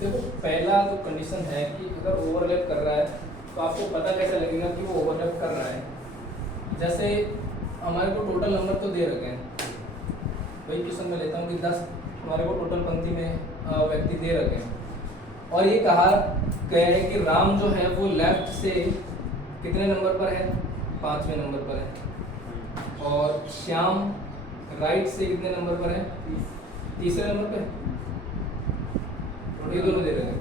देखो पहला जो कंडीशन है कि अगर ओवरलैप कर रहा है तो आपको पता कैसे लगेगा कि वो ओवरलैप कर रहा है। जैसे हमारे को टोटल नंबर तो दे रखे हैं, वही क्वेश्चन में लेता हूँ कि 10 हमारे को टोटल पंक्ति में व्यक्ति दे रखे हैं और ये कहा गया है कि राम जो है वो लेफ्ट से कितने नंबर पर है, 5वें नंबर पर है, और श्याम राइट से कितने नंबर पर है, 3रे नंबर पर। ये दोनों दे रखे हैं।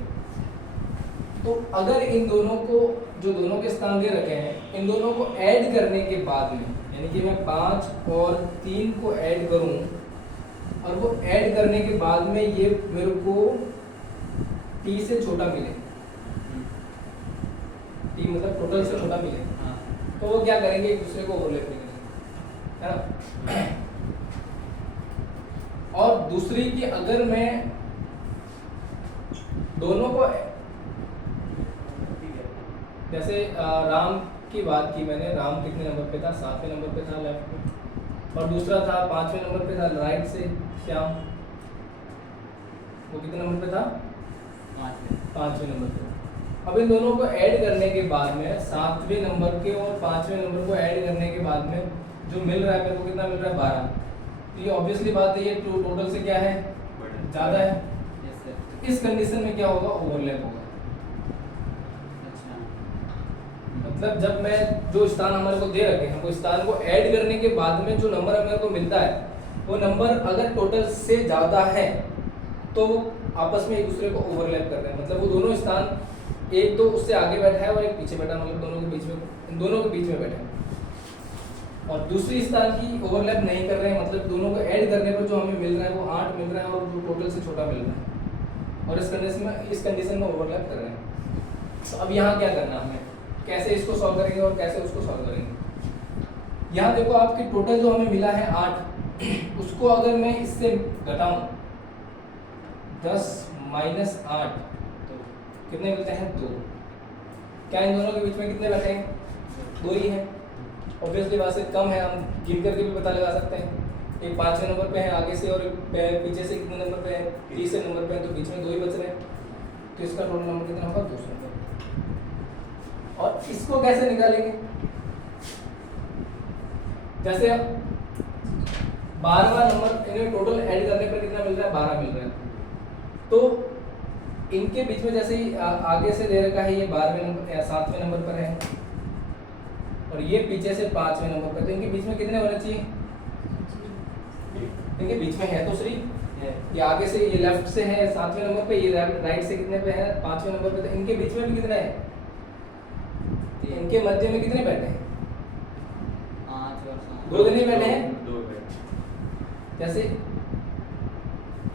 तो अगर इन दोनों को, जो दोनों के स्थान दे रखे हैं, इन दोनों को ऐड करने के बाद में, यानी कि मैं 5 और 3 को ऐड करूं और वो ऐड करने के बाद में ये मेरे को t से छोटा मिले, t मतलब टोटल से छोटा मिले, तो वो क्या करेंगे, एक दूसरे को ओवरलैप करेंगे, है ना। और दूसरी कि अगर मैं दोनों को, जैसे राम की बात की मैंने, राम कितने नंबर पे था, 7वें नंबर पे था लेफ्ट में, और दूसरा था 5वें नंबर पे था राइट से श्याम, वो कितने नंबर पे था, 5वें नंबर पे। अब इन दोनों को ऐड करने के बाद में 7वें नंबर के और 5वें नंबर को ऐड करने के बाद में जो मिल रहा है मेरे को, कितना मिल रहा है, 12। तो ये ऑब्वियसली बात है, ये टोटल से क्या है, ज़्यादा है। इस कंडीशन में क्या होगा, ओवरलैप होगा। मतलब जब मैं जो स्थान हमारे को दे रखे हैं, वो स्थान को ऐड करने के बाद में जो नंबर हमारे को मिलता है, वो नंबर अगर टोटल से ज़्यादा है तो वो आपस में एक दूसरे को ओवरलैप कर रहे हैं। मतलब वो दोनों स्थान, एक तो उससे आगे बैठा है और एक पीछे बैठा, मतलब दोनों के बीच में, इन दोनों के बीच में बैठा है। और दूसरी स्थान की ओवरलैप नहीं कर रहे हैं, मतलब दोनों को ऐड करने पर जो हमें मिल रहा है वो 8 मिल रहा है और जो टोटल से छोटा मिल रहा है, और इस कंडीशन में ओवरलैप कर रहे हैं। तो अब यहाँ क्या करना है हमें, कैसे इसको सॉल्व करेंगे और कैसे उसको सॉल्व करेंगे। यहाँ देखो आपकी टोटल जो हमें मिला है 8, उसको अगर मैं इससे घटाऊं 10 माइनस 8 तो कितने मिलते हैं, 2। क्या इन दोनों के बीच में कितने बैठे हैं, 2 ही है। ऑब्वियसली बात से कम है, हम गिन करके भी पता लगा सकते हैं। एक 5वें नंबर पे है आगे से और पीछे से कितने नंबर पे है, 30 नंबर पे है, तो बीच में 2 ही बच रहे हैं। तो इसका टोटल नंबर कितना होगा, 200। और इसको कैसे निकालेंगे, जैसे 12वां नंबर, इन्हें टोटल ऐड करने पर कितना मिल रहा है, 12 मिल रहा है। तो इनके बीच में जैसे ही आगे से दे रखा है ये 12वें नंबर या 7वें नंबर पर है, और ये पीछे से 5वें नंबर पर, तो इनके बीच में कितने होने चाहिए, इनके बीच में है तो श्री, ये आगे से, ये लेफ्ट से है 7वें नंबर पे, ये राइट से कितने पे है, 5वें नंबर पे, तो इनके बीच में भी कितना है, इनके मध्य में कितने बैठे हैं, 2 नहीं बैठे हैं। जैसे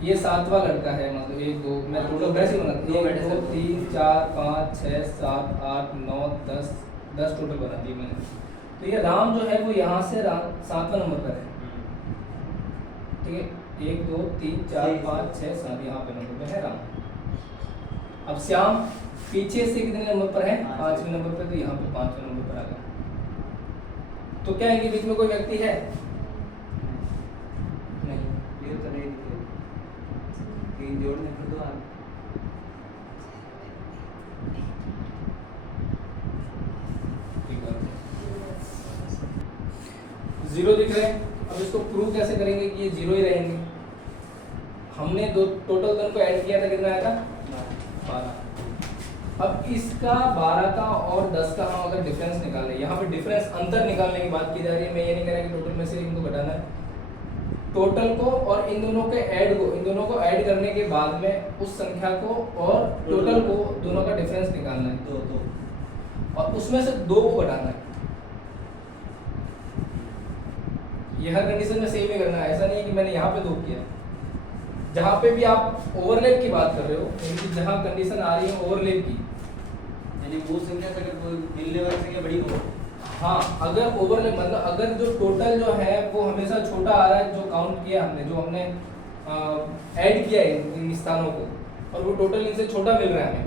ये 7वां लड़का है, मतलब 1 2, मैं टोटल कैसे बना, 1 2 3 4 5 6 7 8 9 10 टोटल बना दिए मैंने। तो ये राम जो है वो यहाँ से 7वां नंबर पर है, ठीक है, 1 2 3 4 5 6 7 यहाँ पे नंबर पे है राम। अब श्याम पीछे से कितने नंबर पर है, 5वें नंबर पर, तो यहाँ पे 5वें नंबर पर आ गया। तो क्या इनके बीच में कोई व्यक्ति है, नहीं, ये तो नहीं दिखे, 3 जोड़ने पर तो आप 0 दिख रहे हैं। अब इसको प्रूव कैसे करेंगे कि ये 0 ही रहेंगे। हमने दो टोटल दोनों को ऐड किया था, कितना आया था, 12। अब इसका 12 का और 10 का हम अगर डिफरेंस निकालें, यहाँ पे डिफरेंस अंतर निकालने की बात की जा रही है। मैं ये नहीं कह रहा कि टोटल में से इनको घटाना है, टोटल को और इन दोनों के ऐड को, इन दोनों को ऐड करने के बाद में उस संख्या को और टोटल को, दोनों का डिफरेंस निकालना है, 2 और उसमें से 2 को घटाना है। ये हर कंडीशन में सेम ही करना है, ऐसा नहीं है कि मैंने यहाँ पे 2 किया। जहाँ पे भी आप ओवरलैप की बात कर रहे हो, यानी जहाँ कंडीशन आ रही है ओवरलैप की, यानी वो संख्या से अगर कोई मिलने वाली संख्या बड़ी हो, हाँ, अगर ओवरलैप मतलब अगर जो टोटल जो है वो हमेशा छोटा आ रहा है, जो काउंट किया हमने, जो हमने ऐड किया है इन स्थानों को, और वो टोटल इनसे छोटा मिल रहा है हमें,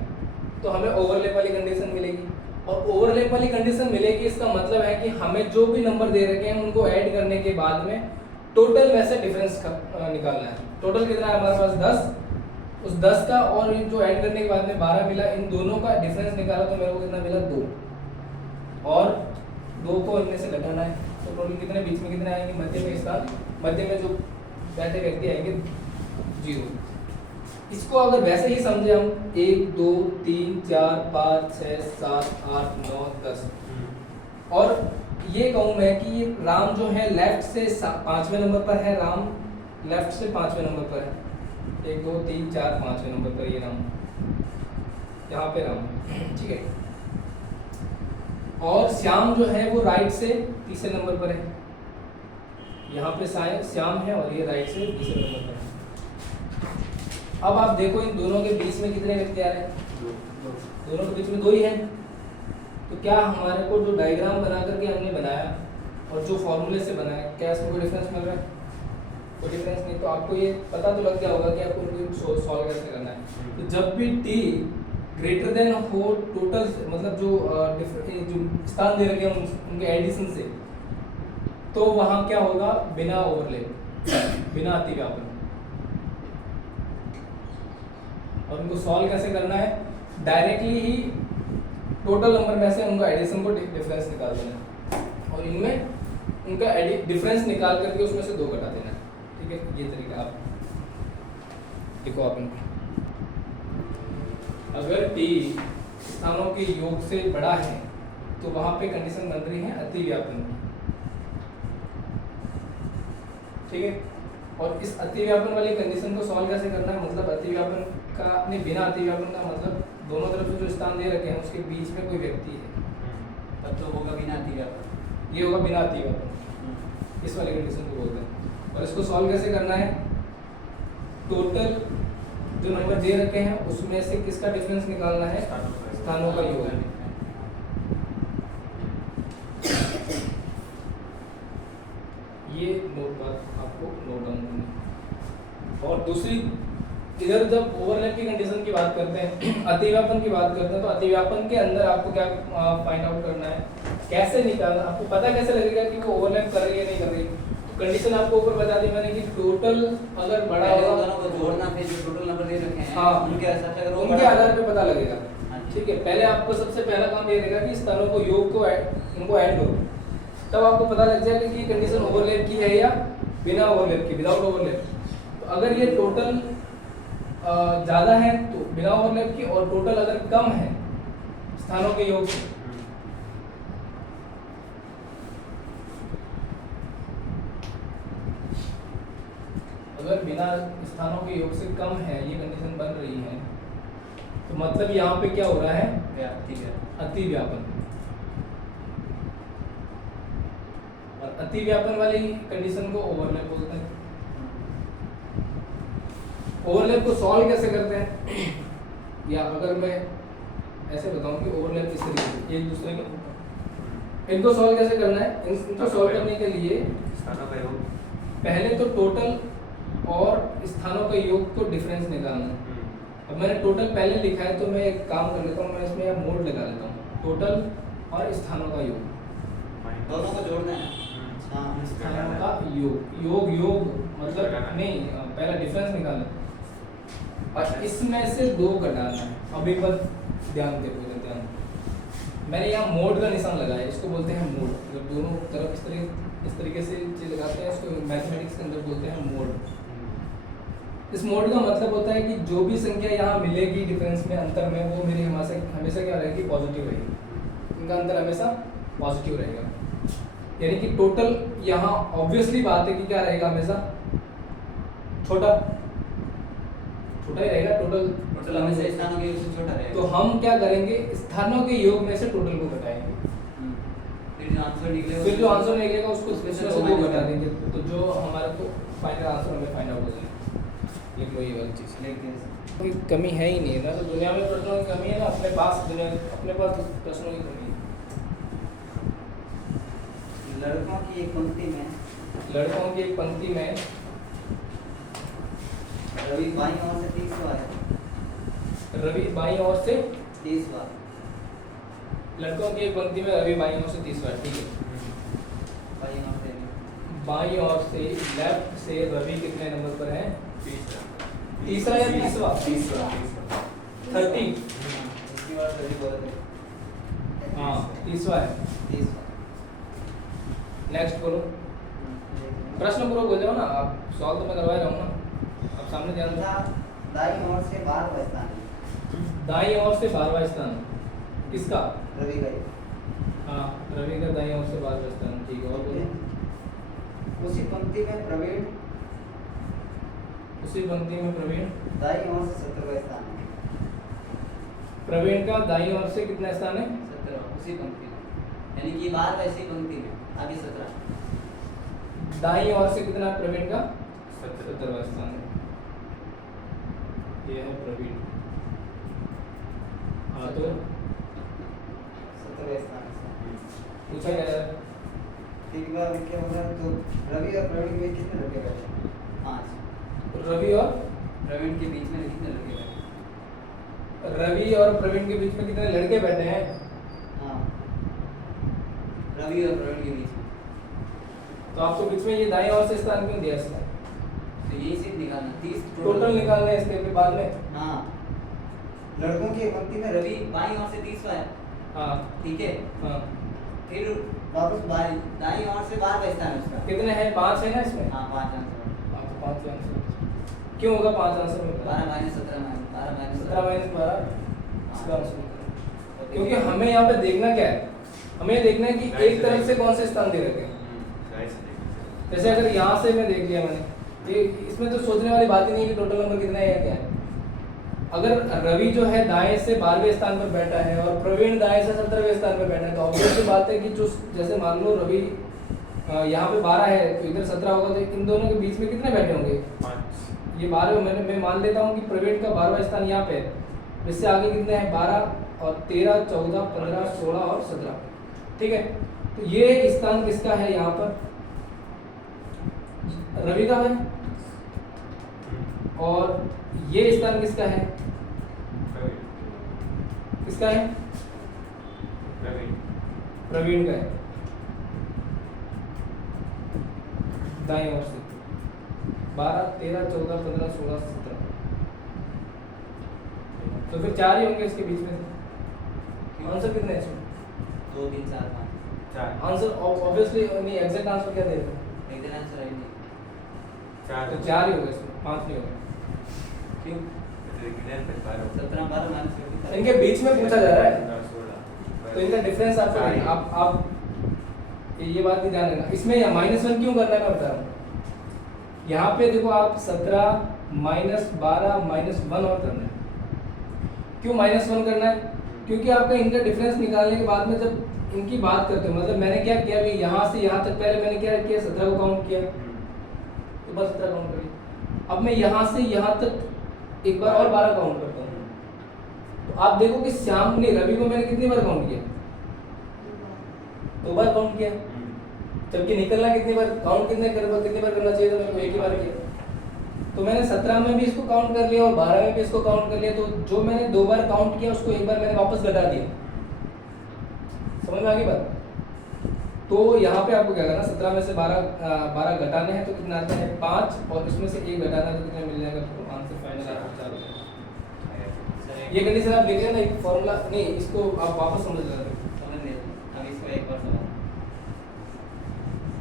तो हमें ओवरलैप वाली कंडीशन मिलेगी। और ओवरलैप वाली कंडीशन मिलेगी, इसका मतलब है कि हमें जो भी नंबर दे रखे हैं उनको ऐड करने के बाद में टोटल में से डिफरेंस निकालना है। टोटल कितना है हमारे पास, 10, उस 10 का और ये जो ऐड करने के बाद में 12 मिला, इन दोनों का डिफरेंस निकाला तो मेरे को कितना मिला 2, और 2 को इनमें से घटाना है तो टोटल कितने बीच में कितने आएंगे, मध्य में इसका मध्य में जो बैठे व्यक्ति आएंगे 0। इसको अगर वैसे ही समझे हम 1 2 3 4 5 6 7 8 9 10, और ये कहूँ मैं कि ये राम जो है लेफ्ट से 5वें नंबर पर है, राम लेफ्ट से 5वें नंबर पर है, 1 2 3 4 5वें नंबर पर ये राम, यहाँ पे राम, ठीक है। और श्याम जो है वो राइट से तीसरे नंबर पर है, यहाँ पे श्याम है और ये राइट से तीसरे नंबर पर है। अब आप देखो इन दोनों के बीच में कितने व्यक्ति आ रहे हैं, दोनों के बीच में 2 ही हैं। तो क्या हमारे को जो डायग्राम बना करके हमने बनाया और जो फॉर्मूले से बनाया, क्या इसमें कोई डिफरेंस मिल रहा है? कोई डिफरेंस नहीं। तो आपको ये पता तो लग गया होगा कि आपको इनको सॉल्व कैसे करना है। तो जब भी t ग्रेटर देन हो टोटल, मतलब जो स्थान दे रखे हैं उनके एडिशन से, तो वहाँ क्या होगा, बिना ओवरलैप, बिना अतिव्यापन। और उनको सॉल्व कैसे करना है, डायरेक्टली ही टोटल नंबर में से उनका एडिशन को डिफरेंस निकाल देना और इनमें उनका डिफरेंस निकाल करके उसमें से 2 घटा देना, ठीक है। ये तरीका आप देखो, आप इनको अगर t स्थानों के योग से बड़ा है तो वहां पे कंडीशन बन रही है अतिव्यापन की, ठीक है। और इस अतिव्यापन वाली कंडीशन को सॉल्व कैसे करना है, मतलब अतिव्यापन का नहीं, बिना अतिव्यापन का मतलब दोनों तरफ से जो स्थान दे रखे हैं उसके बीच में कोई व्यक्ति है, तब तो होगा बिना अतिव्यापन, ये होगा बिना अतिव्यापन, इस वाली कंडीशन को बोलते हैं। और इसको सॉल्व कैसे करना है, टोटल जो नंबर दे रखे हैं उसमें से किसका डिफरेंस निकालना है, स्थानों का योग है। ये नोट बात आपको नोट डाउन करनी है। और दूसरी, इधर जब ओवरलैप की कंडीशन की बात करते हैं, अतिव्यापन की बात करते हैं, तो अतिव्यापन के अंदर आपको क्या फाइंड आउट करना है, कैसे निकालना, आपको पता कैसे लगेगा कि वो ओवरलैप कर रही है नहीं कर रही। तो कंडीशन आपको ऊपर बता दी मैंने कि टोटल अगर बड़ा होगा, दोनों को जोड़ना, फिर जो टोटल नंबर दे रखे हैं हाँ, उनके हिसाब से अगर वो उनके बड़ा आधार पे पता लगेगा, ठीक है। पहले आपको सबसे पहला काम ये रहेगा कि स्थानों को योग को इनको ऐड करो, तब आपको पता लग जाएगा कि कंडीशन ओवरलैप की है या बिना ओवरलैप की, विदाउट ओवरलैप। तो अगर ये टोटल ज़्यादा है तो बिना ओवरलैप की, और टोटल अगर कम है स्थानों के योग से, अगर बिना स्थानों के योग से कम है, ये कंडीशन बन रही है, तो मतलब यहाँ पे क्या हो रहा है, अतिव्यापन। और अतिव्यापन वाली कंडीशन को ओवरलैप बोलते हैं। ओवरलैप को सॉल्व कैसे करते हैं, या अगर मैं ऐसे बताऊं कि ओवरलैप इस तरीके से एक दूसरे के, इनको सॉल्व कैसे करना है, इनको सॉल्व करने के लिए पहले तो टोटल और स्थानों के योग को डिफरेंस निकालना है। अब मैंने टोटल पहले लिखा है तो मैं एक काम कर लेता हूँ, मैं इसमें यह मोड लगा लेता हूँ, टोटल और स्थानों का योग, दोनों को जोड़ना है। हाँ, स्थानों का योग, योग योग मतलब नहीं, पहला डिफरेंस निकालना और इसमें से 2 घटाना है। अभी बस ध्यान दे, पूरे ध्यान, मैंने यहाँ मोड का निशान लगाया, इसको बोलते हैं मोड। जब दोनों तरफ इस तरीके से चीज लगाते हैं, इसको मैथमेटिक्स के अंदर बोलते हैं मोड। इस मोड का मतलब होता है कि जो भी संख्या यहाँ मिलेगी डिफरेंस में, अंतर में, वो मेरी हमेशा क्या रहेगी, पॉजिटिव रहेगी, इनका अंतर हमेशा पॉजिटिव रहेगा। यानी कि टोटल यहाँ ऑब्वियसली बात है कि क्या रहेगा, हमेशा छोटा ही रहेगा, टोटल हमेशा स्थानों के योग से छोटा रहेगा। तो हम क्या करेंगे, स्थानों के योग में से टोटल को घटाएंगे, फिर जो आंसर निकलेगा उसको इसमें से 2 घटा देंगे, तो जो हमारे को फाइनल आंसर हमें फाइंड आउट हो जाएगा। लिख लो ये वाली चीज़, कोई कमी है ही नहीं ना, तो दुनिया में प्रश्नों की कमी है ना, अपने पास प्रश्नों की कमी है। लड़कों की एक पंक्ति में रवि बाईं ओर से 30 बार है, रवि बाईं ओर से 30 बार, लड़कों की एक पंक्ति में रवि बाईं ओर से 30 बार, ठीक है। बाईं ओर से लेफ्ट से रवि कितने नंबर पर है, तीसरा या तीसवा? तीसरा 30। इसके बाद रवि बोला था हाँ तीसवा है। 30। नेक्स्ट बोलो, प्रश्न पूर्वक हो जाओ ना, आप सॉल्व तो मैं करवा रहा हूँ ना, आप सामने ध्यान दो। दाईं ओर से 12वां स्थान है। दाईं ओर से 12वां स्थान किसका? रवि का ही। हाँ रवि का दाईं ओर से 12वां स्थान, ठीक है। और बोलो, उसी पंक्ति में प्रवीण उसी पंक्ति में प्रवीण, दाईं ओर से 17वां स्थान है। प्रवीण का दाईं ओर से कितना स्थान है? 17 उसी पंक्ति में, यानी कि 12 इसी पंक्ति में, आगे 17। दाईं ओर से कितना है प्रवीण का? 17। 17वां स्थान है। ये है प्रवीण। हाँ तो 17वां स्थान है। पूछा क्या है? ठीक बार क्या होगा, तो रवि और प्रवीण में कितने लड़के बैठे? 5। रवि और प्रवीण के बीच में कितने लड़के बैठे? रवि और प्रवीण के बीच में कितने लड़के बैठे हैं? हाँ, रवि और प्रवीण के बीच में। तो आपको बीच में ये दाईं ओर से स्थान क्यों दिया इसका? तो यही सीध निकालना, 30 टोटल निकालना है इसके फिर बाद में। हाँ, लड़कों की पंक्ति में रवि बाईं ओर से 30वां है, हाँ ठीक है। हाँ, फिर वापस दाईं ओर से 12वां स्थान है उसका। कितने हैं? 5 है ना इसमें? हाँ, 5 आंसर। हाँ तो 5 आंसर क्यों होगा? 5 आंसर में 12 माइनस 17 माइनस 12 माइनस 17 माइनस 12 इसका आंसर होगा। क्योंकि हमें यहाँ पे देखना क्या है, हमें देखना है कि एक तरफ से कौन से स्थान दे रखे हैं। जैसे अगर यहाँ से मैं देख लिया मैंने, ये इसमें तो सोचने वाली बात ही नहीं है कि टोटल नंबर कितना है या क्या है। अगर रवि जो है दाएं से 12वें स्थान पर बैठा है और प्रवीण दाएं से 17वें स्थान पर बैठा है, तो ऑब्वियस सी बात है कि जो जैसे मान लो रवि यहाँ पे 12 है तो इधर 17 होगा, तो इन दोनों के बीच में कितने बैठे होंगे? 5। ये 12 मैं मान लेता हूँ कि प्रवीण का 12वां स्थान यहाँ पे है। इससे आगे कितने हैं? 12 और 13 14 15 16 और 17, ठीक है। तो ये स्थान किसका है? यहाँ पर रवि का है। और ये स्थान किसका है? किसका है? प्रवीण का है, दाईं ओर से 12 13 14 15 16 17। तो फिर 4 ही होंगे इसके बीच में से। आंसर कितने हैं इसमें? 2 3 4 5। आंसर ऑब्वियसली नहीं, एग्जैक्ट आंसर क्या दे रहे हैं? इधर आंसर है नहीं। तो 4 ही होगा इसमें, 5 नहीं होगा। क्यों? 17 12 माइनस 15। इनके बीच में पूछा जा रहा है, तो इनका डिफरेंस आपको आप ये बात भी ध्यान रखना। इसमें -1 क्यों करना है मैं बता रहा हूँ। यहाँ पे देखो आप 17 माइनस 12 माइनस 1 और करना है। क्यों -1 करना है? क्योंकि आपका इनका डिफरेंस निकालने के बाद में जब इनकी बात करते हो, मतलब मैंने क्या किया कि यहाँ से यहाँ तक पहले मैंने क्या किया, 17 को काउंट किया, तो बस 17 काउंट करिए। अब मैं यहाँ से यहाँ तक एक बार और 12 काउंट करता हूँ, तो आप देखो कि श्याम ने रवि को मैंने कितनी बार काउंट किया? 2 बार काउंट किया। जबकि निकलना कितनी बार, काउंट कितनी बार करना चाहिए था? मेरे को एक ही बार किया। तो मैंने 17 में भी इसको काउंट कर लिया और 12 में भी इसको काउंट कर लिया, तो जो मैंने 2 बार काउंट किया उसको एक बार मैंने वापस घटा दिया। समझ में आ गई बात? तो यहाँ पे आपको क्या करना, 17 में से 12 घटाने हैं तो कितना आता है? 5, और इसमें से 1 घटाना है तो कितना मिल जाएगा? तो आंसर फाइनल आपको 4 हो जाएगा। ये कंडीशन आप लिख लेना, एक फॉर्मूला नहीं, इसको आप वापस समझ लेना। समझ नहीं, अब इसको एक बार समझ।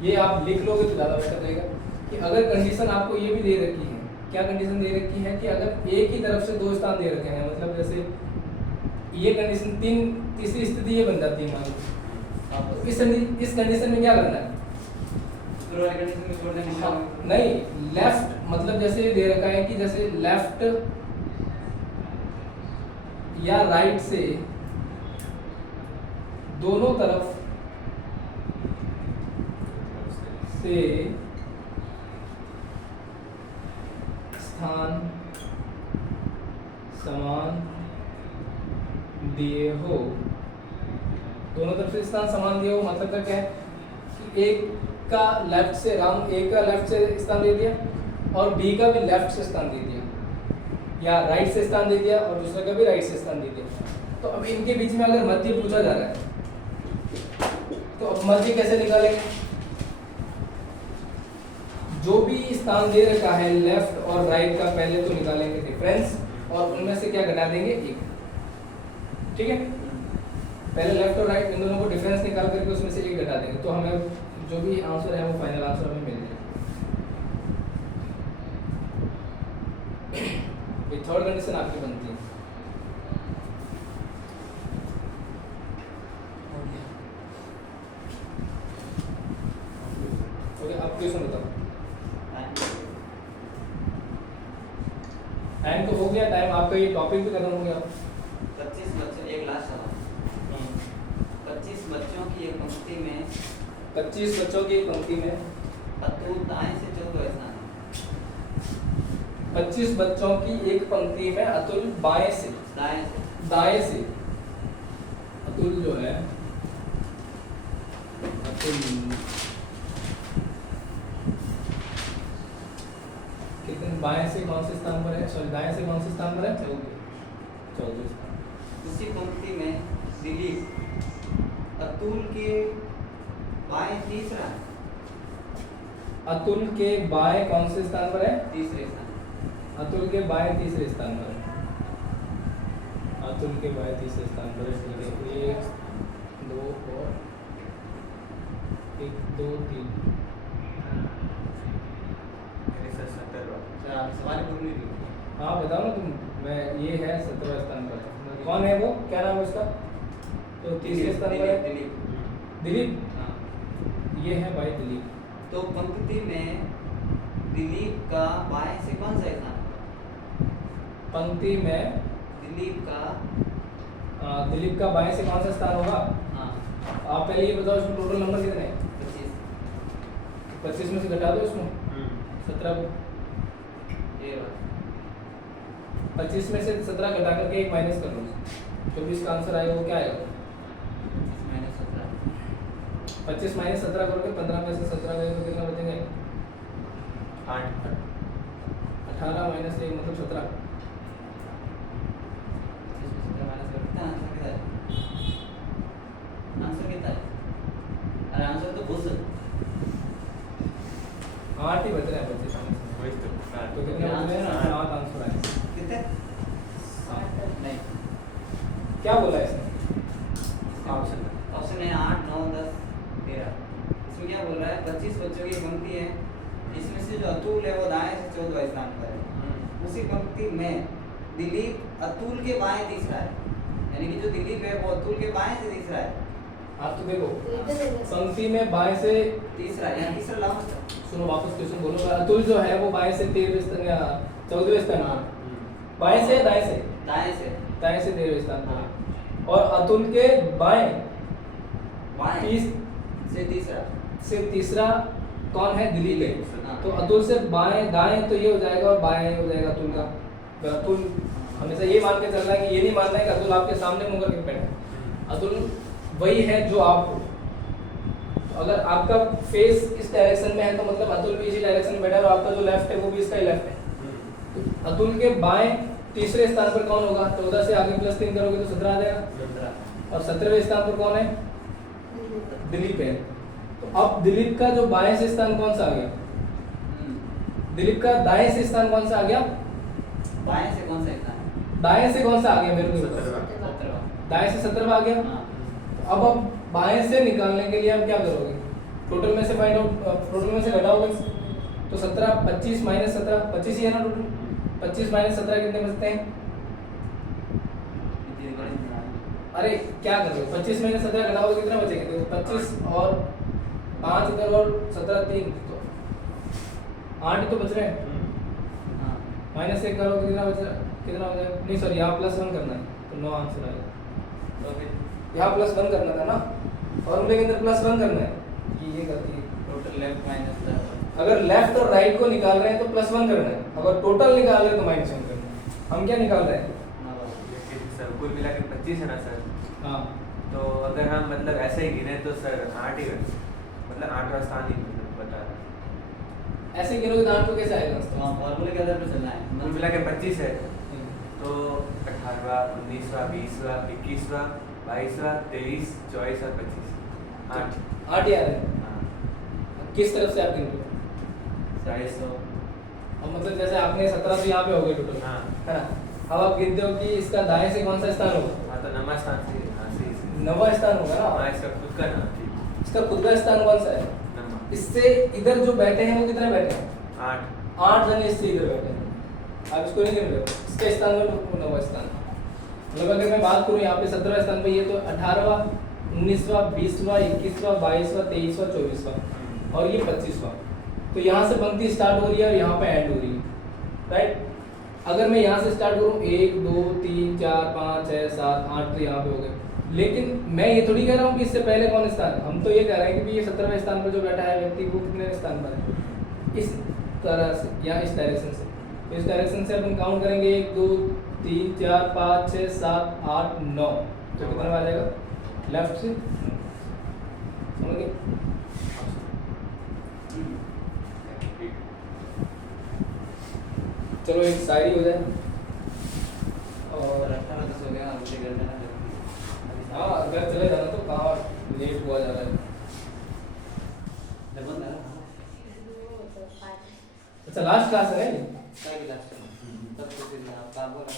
ये आप लिख लोगे तो ज़्यादा बेटर रहेगा कि अगर कंडीशन आपको ये भी दे रखी है, क्या कंडीशन दे रखी है कि अगर एक ही तरफ से 2 स्थान दे रखे हैं, मतलब जैसे ये कंडीशन तीसरी स्थिति ये बन जाती है मान लो, तो इस कंडीशन में क्या करना है? शुरू वाली कंडीशन में छोड़ देना। नहीं, लेफ्ट मतलब जैसे दे रखा है कि जैसे लेफ्ट या राइट से दोनों तरफ से स्थान समान दिए हो, दोनों तरफ से स्थान समान दिए हो, मतलब का क्या है कि एक का लेफ्ट से स्थान दे दिया और बी का भी लेफ्ट से स्थान दे दिया, या राइट से स्थान दे दिया और दूसरे का भी राइट से स्थान दे दिया। तो अब इनके बीच में अगर मध्य पूछा जा रहा है तो अब मध्य कैसे निकालेंगे? जो भी स्थान दे रखा है लेफ्ट और राइट का पहले तो निकालेंगे डिफरेंस और उनमें से क्या घटा देंगे एक। ठीक है, पहले लेफ्ट और राइट इन दोनों को डिफरेंस निकाल करके उसमें से एक घटा देंगे तो हमें जो भी आंसर है वो फाइनल आंसर हमें मिल जाएगा। ये थर्ड कंडीशन आपकी बनती है। ओके, अब क्वेश्चन बताओ। टाइम तो हो गया, टाइम आपका ये टॉपिक भी खत्म हो गया। 25 बच्चों, एक लास्ट सवाल। 25 बच्चों की एक पंक्ति में 25 बच्चों की एक पंक्ति में अतुल दाएं से चौदह स्थान है। 25 बच्चों की एक पंक्ति में अतुल बाएं से दाएं से अतुल जो है अतुल कितने बाएं से कौन से स्थान पर है, सॉरी दाएं से कौन से स्थान पर है, 14 स्थान। उसी पंक्ति में दिलीप अतुल के बाएं तीसरा है। अतुल के बाएं कौन से स्थान पर है, तीसरे स्थान। अतुल के बाएं तीसरे स्थान पर है। अतुल के बाएं तीसरे स्थान पर है। ठीक है, 1 2 और 1 2 3 सर आप सवाल बोल नहीं रही। हाँ बताओ ना तुम। मैं ये है 17वें स्थान पर है। कौन है वो, क्या नाम है उसका, तो तीसरे स्थान पर है दिलीप। दिलीप। हाँ। ये है भाई दिलीप। तो पंक्ति में दिलीप का बाएं से कौन सा स्थान है? पंक्ति में दिलीप का बाएं से कौन सा स्थान होगा। हाँ। आप पहले ये बताओ इसमें टोटल नंबर कितने हैं। 25 में से घटा दो इसमें 17 को। ये बात 25 में से 17 घटा करके एक माइनस कर लो, जो भी इसका आंसर आएगा वो क्या आएगा। -17 25 माइनस 17 करोगे 15 में से 17 गए तो कितना बचेंगे 8 18 माइनस 1 मतलब 17। आंसर कितना है? अरे आंसर तो बोल सकते 8 ही बच रहे हैं 25 में से। वही तो तो कितने बच रहे हैं, 8 आंसर आए। कितने? नहीं, क्या बोला है इसने ऑप्शन ऑप्शन है 8 9 10 13। इसमें क्या बोल रहा है, 25 बच्चों की पंक्ति है, इसमें से जो अतुल है वो दाएं से 14वें स्थान पर है। उसी पंक्ति में दिलीप अतुल के बाएं तीसरा है, यानी कि जो दिलीप है वो अतुल के बाएं से तीसरा है। आप तो देखो पंक्ति में बाएं से तीसरा यहाँ तीसरा लाओ मतलब। सुनो वापस क्वेश्चन बोलो। अतुल जो है वो बाएं से 13वें स्थान या 14वें स्थान पर, बाएं से या दाएं से, दाएं से दाएं से 13वें स्थान पर है। और अतुल के बाएं बाएं से तीसरा कौन है, दिलीप है। हाँ। तो अतुल से बाएं दाएं तो ये हो जाएगा और बाएं हो जाएगा अतुल का। तो अतुल हमेशा ये मान के चलना है कि ये नहीं मानना है कि अतुल आपके सामने मुंह करके बैठा है। अतुल वही है जो आप हो। तो अगर आपका फेस इस डायरेक्शन में है तो मतलब अतुल भी इसी डायरेक्शन में बैठा है और आपका जो लेफ्ट है वो भी इसका ही लेफ्ट है। तो अतुल के बाएं तीसरे स्थान पर कौन होगा, 14 से आगे +3 करोगे तो 17 आ जाएगा। और 17वें स्थान पर कौन है, दिलीप है। तो अब दिलीप का जो बाएं से स्थान कौन सा आ गया, दिलीप का दाएं से स्थान कौन सा आ गया, बाएं से कौन सा स्थान है? दाएं से कौन सा आ गया मेरे को बताओ। 17वां। दाएं से 17वां आ गया। हाँ। तो अब बाएं से निकालने के लिए आप क्या करोगे, टोटल में से फाइंड आउट, टोटल में से घटाओगे तो 17 25 माइनस 17 25 ही है ना टोटल। 25 माइनस 17 कितने बचते हैं, अरे क्या कर रहे हो, 25 माइनस 17 घटाओगे कितना बचेगा, देखो 25 और 5 इधर और 17 3 तो 8 तो बच रहे हैं। हाँ। माइनस 1 करोगे कितना बच रहा है, कितना हो जाएगा, नहीं सॉरी यहाँ +1 करना है तो 9 आंसर आएगा। तो फिर यहाँ +1 करना था ना, फॉर्मूले के अंदर +1 करना है कि ये करती है। टोटल लेफ्ट माइनस अगर लेफ्ट और राइट को निकाल रहे हैं तो +1 करना है, अगर टोटल निकाल रहे हैं तो -1 करना है। हम क्या निकाल रहे हैं, सर कुल मिला के 25 है ना सर। हाँ तो अगर हम मतलब ऐसे ही गिने तो सर 8 ही मतलब 8वां स्थान ही मतलब बता रहा है। ऐसे गिनोगे तो 8 को कैसे आएगा। हाँ, फॉर्मूले के आधार पर चलना है। कुल मिला के 25 है तो 18वां 19वां 20वां 21वां 22वां 23 24 और 25 8। 8 याद है, हाँ किस तरफ से आप गिन रहे हो, 250 अब मतलब जैसे आपने 17 तो यहाँ पे हो गए टोटल, हाँ। है ना। अब आप गिनते हो कि इसका दाएं से कौन सा स्थान होगा? हाँ तो नंबर स्थान से हाँ से नवा स्थान होगा हाँ ना। इसका खुद का नाम ठीक इसका खुद का स्थान कौन सा है? नंबर इससे इधर जो बैठे हैं वो कितने बैठे हैं? 8 8 जने इससे इधर बैठे हैं। आप इसको नहीं गिन रहे हो, इसके स्थान में नवा स्थान। मतलब अगर मैं बात करूँ यहाँ पे 17वां स्थान पे, ये तो 18वां, 19वां, 20वां, 21वां, 22वां, 23वां, 24वां और ये 25वां। तो यहाँ से पंक्ति स्टार्ट हो रही है और यहाँ पे एंड हो रही है, राइट। अगर मैं यहाँ से स्टार्ट करूँ 1 2 3 4 5 6 7 8 तो यहाँ पे हो गए। लेकिन मैं ये थोड़ी कह रहा हूँ कि इससे पहले कौन स्थान है, हम तो ये कह रहे हैं कि ये 17वें स्थान पर जो बैठा है व्यक्ति वो कितने स्थान पर है, इस तरह से या इस डायरेक्शन से। तो इस डायरेक्शन से अपन काउंट करेंगे 1 2 3 4 5 6 7 8 9, तो कितना आ जाएगा लेफ्ट से, समझ गए। चलो एक शायरी हो जाए और और 18 10 हो गया, अब उसे कर देना जल्दी। हाँ अगर चले जाना तो कहाँ लेट हुआ जा रहा है। डबल ना अच्छा लास्ट क्लास है क्या गिलास तब तो फिर आप बोला